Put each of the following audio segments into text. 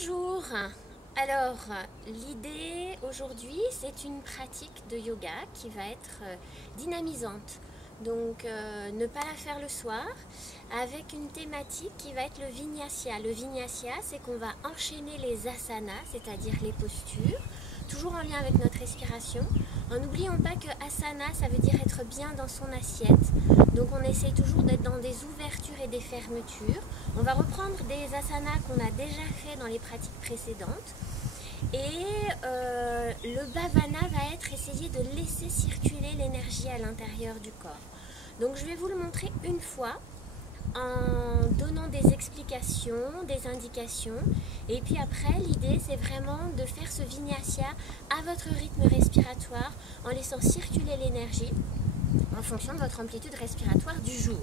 Bonjour. Alors, l'idée aujourd'hui, c'est une pratique de yoga qui va être dynamisante. Donc, ne pas la faire le soir, avec une thématique qui va être le vinyasa. Le vinyasa, c'est qu'on va enchaîner les asanas, c'est-à-dire les postures, toujours en lien avec notre respiration. En n'oublions pas que asana, ça veut dire être bien dans son assiette. Donc on essaye toujours d'être dans des ouvertures et des fermetures. On va reprendre des asanas qu'on a déjà fait dans les pratiques précédentes. Et le bhavana va être essayer de laisser circuler l'énergie à l'intérieur du corps. Donc je vais vous le montrer une fois en donnant des explications, des indications. Et puis après, l'idée c'est vraiment de faire ce vinyasa à votre rythme respiratoire en laissant circuler l'énergie en fonction de votre amplitude respiratoire du jour.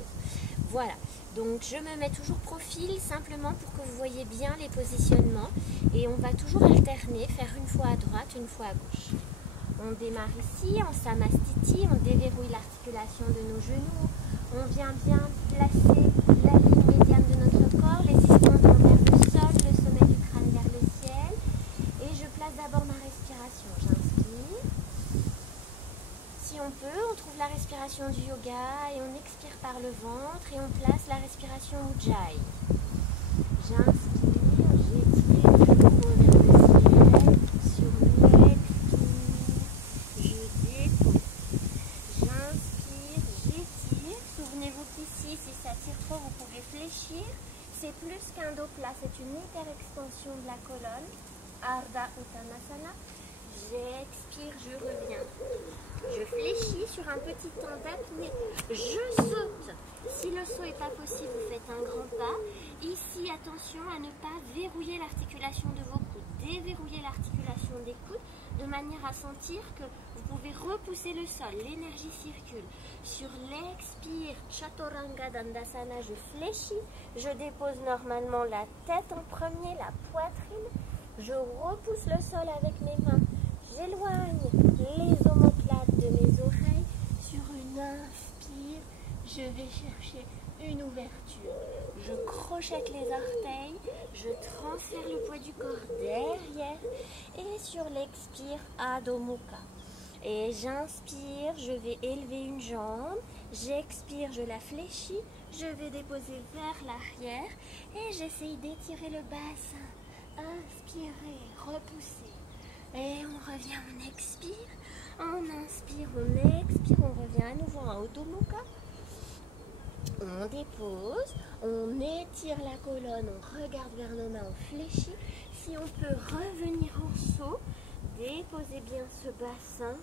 Voilà, donc je me mets toujours profil simplement pour que vous voyez bien les positionnements et on va toujours alterner, faire une fois à droite, une fois à gauche. On démarre ici en samastiti, on déverrouille l'articulation de nos genoux, on vient bien placer la ligne médiane de notre corps, les ischions vers le sol, le sommet du crâne vers le ciel et je place d'abord ma respiration, j'inspire. Si on peut, on trouve la respiration du yoga et on expire par le ventre et on place la respiration Ujjayi. J'inspire, j'étire, je cours vers le ciel, sur l'expire, je dépose. J'inspire, j'étire. Souvenez-vous qu'ici, si ça tire trop, vous pouvez fléchir. C'est plus qu'un dos plat, c'est une hyper-extension de la colonne. Ardha Uttanasana. J'expire, je reviens. Je fléchis sur un petit temps d'apnée. Je saute. Si le saut n'est pas possible, vous faites un grand pas. Ici, attention à ne pas verrouiller l'articulation de vos coudes. Déverrouiller l'articulation des coudes de manière à sentir que vous pouvez repousser le sol. L'énergie circule. Sur l'expire, Chaturanga Dandasana, je fléchis. Je dépose normalement la tête en premier, la poitrine. Je repousse le sol avec mes mains. J'éloigne les omoplates de mes oreilles. Sur une inspire, je vais chercher une ouverture. Je crochette les orteils, je transfère le poids du corps derrière et sur l'expire, Adho Mukha. Et j'inspire, je vais élever une jambe, j'expire, je la fléchis, je vais déposer vers l'arrière et j'essaye d'étirer le bassin. Inspirez, repoussez. Et on revient, on expire, on inspire, on expire, on revient à nouveau en Adho Mukha. On dépose, on étire la colonne, on regarde vers nos mains, on fléchit. Si on peut revenir en saut, déposez bien ce bassin.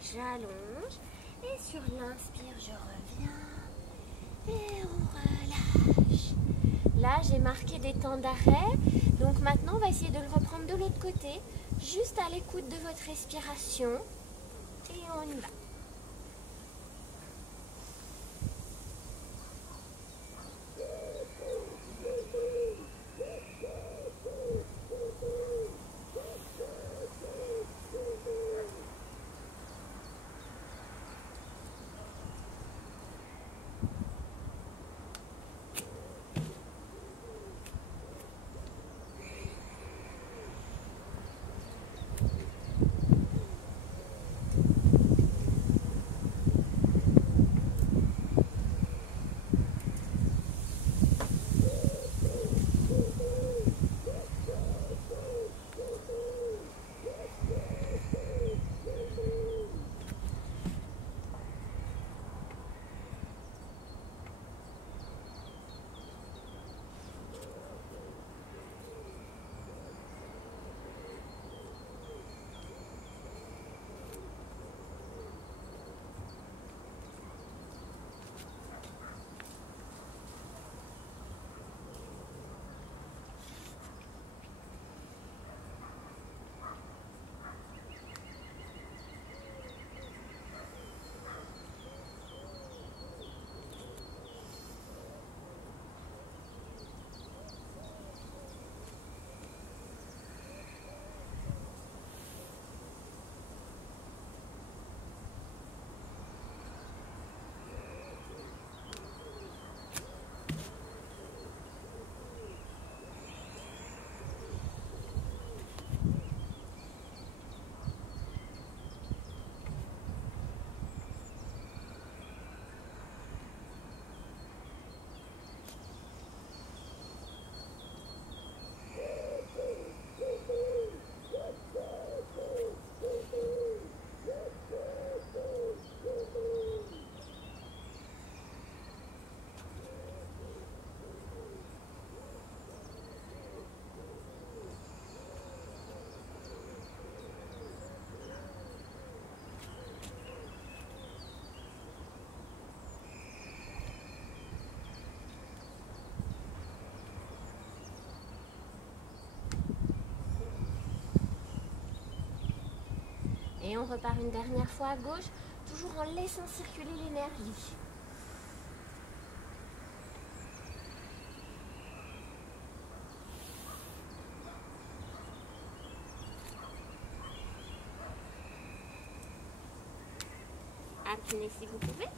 J'allonge et sur l'inspire, je reviens et on relâche. Là, j'ai marqué des temps d'arrêt. Donc maintenant, on va essayer de le reprendre de l'autre côté, juste à l'écoute de votre respiration. Et on y va. Et on repart une dernière fois à gauche, toujours en laissant circuler l'énergie. Apnée si vous pouvez.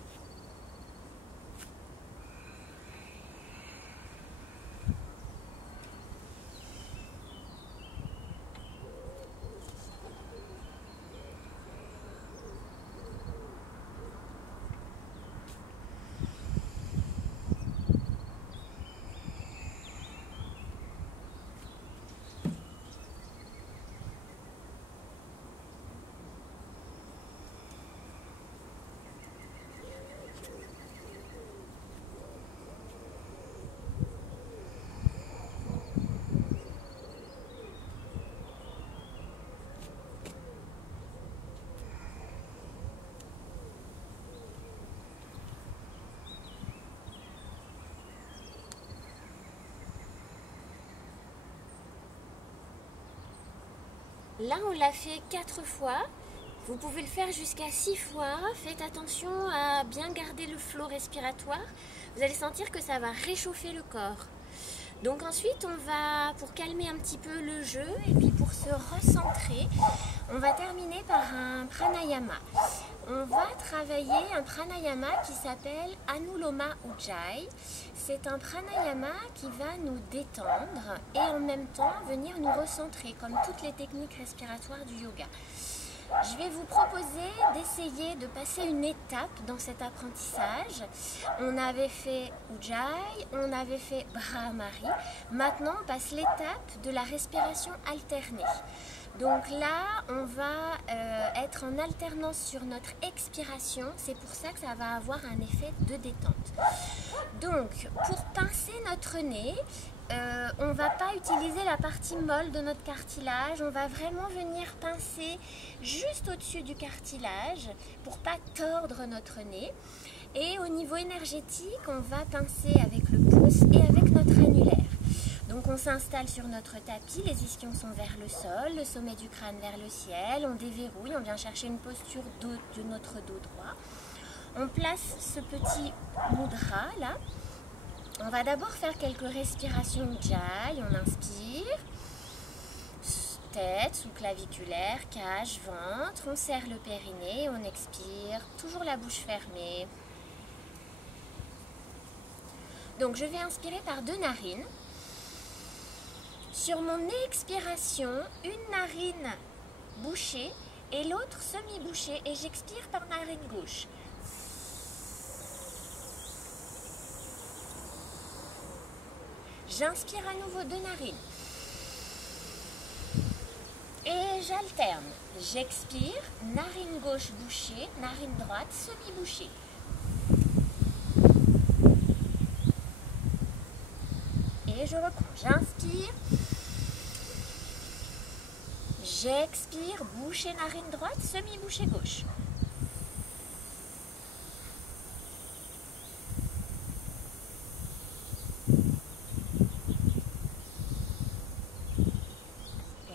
Là, on l'a fait 4 fois. Vous pouvez le faire jusqu'à 6 fois. Faites attention à bien garder le flot respiratoire. Vous allez sentir que ça va réchauffer le corps. Donc ensuite, on va, pour calmer un petit peu le jeu et puis pour se recentrer, on va terminer par un pranayama. On va travailler un pranayama qui s'appelle Anuloma Ujjayi. C'est un pranayama qui va nous détendre et en même temps venir nous recentrer, comme toutes les techniques respiratoires du yoga. Je vais vous proposer d'essayer de passer une étape dans cet apprentissage. On avait fait Ujjayi, on avait fait Bhramari. Maintenant, on passe l'étape de la respiration alternée. Donc là, on va être en alternance sur notre expiration. C'est pour ça que ça va avoir un effet de détente. Donc, pour pincer notre nez, on ne va pas utiliser la partie molle de notre cartilage. On va vraiment venir pincer juste au-dessus du cartilage pour ne pas tordre notre nez. Et au niveau énergétique, on va pincer avec le pouce et avec notre annulaire. Donc on s'installe sur notre tapis, les ischions sont vers le sol, le sommet du crâne vers le ciel, on déverrouille, on vient chercher une posture de notre dos droit. On place ce petit mudra là. On va d'abord faire quelques respirations Ujjayi, on inspire, tête, sous-claviculaire, cage, ventre, on serre le périnée, on expire, toujours la bouche fermée. Donc je vais inspirer par 2 narines. Sur mon expiration, une narine bouchée et l'autre semi-bouchée et j'expire par narine gauche. J'inspire à nouveau 2 narines. Et j'alterne. J'expire, narine gauche bouchée, narine droite semi-bouchée. Et je reprends. J'inspire. J'expire, bouchée narine droite, semi-bouchée gauche.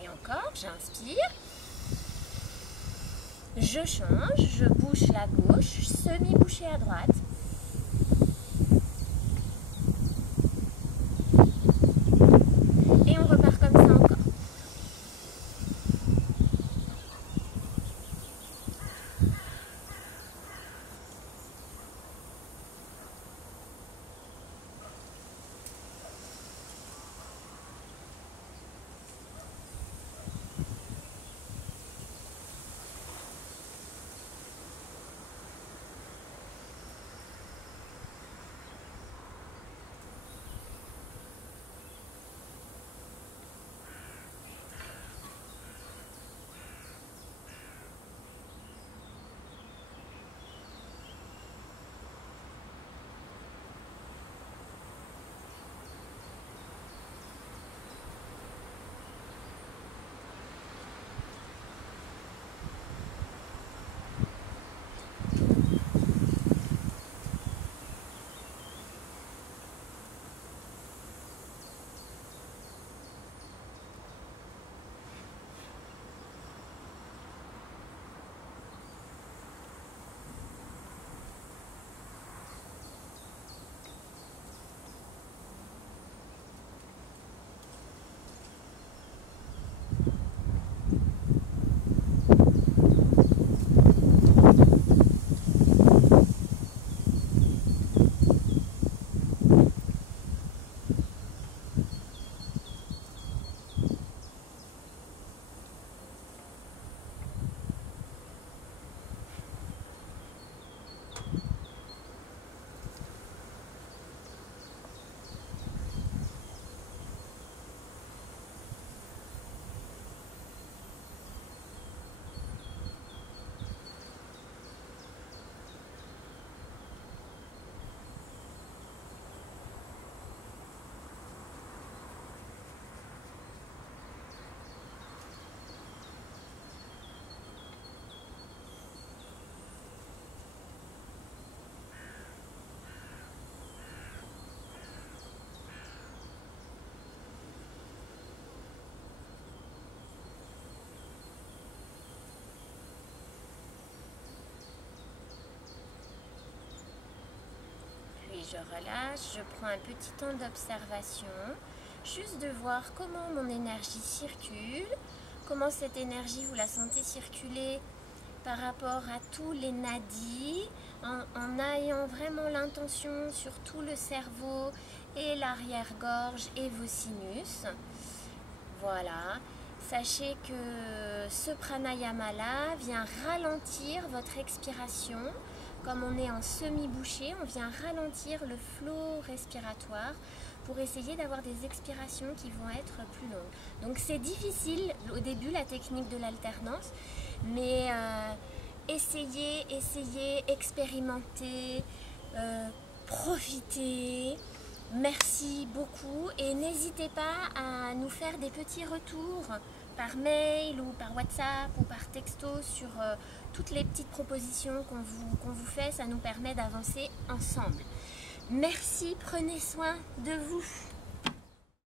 Et encore, j'inspire. Je change, je bouche la gauche, semi-bouchée à droite. Et on repart comme ça encore. je relâche, je prends un petit temps d'observation, juste de voir comment mon énergie circule, comment cette énergie vous la sentez circuler par rapport à tous les nadis, en ayant vraiment l'intention sur tout le cerveau et l'arrière-gorge et vos sinus. Voilà. Sachez que ce pranayama-là vient ralentir votre expiration. Comme on est en semi-bouché, on vient ralentir le flot respiratoire pour essayer d'avoir des expirations qui vont être plus longues. Donc c'est difficile au début la technique de l'alternance, mais essayez, expérimentez, profitez. Merci beaucoup et n'hésitez pas à nous faire des petits retours par mail ou par WhatsApp ou par texto sur toutes les petites propositions qu'on vous fait. Ça nous permet d'avancer ensemble. Merci, prenez soin de vous.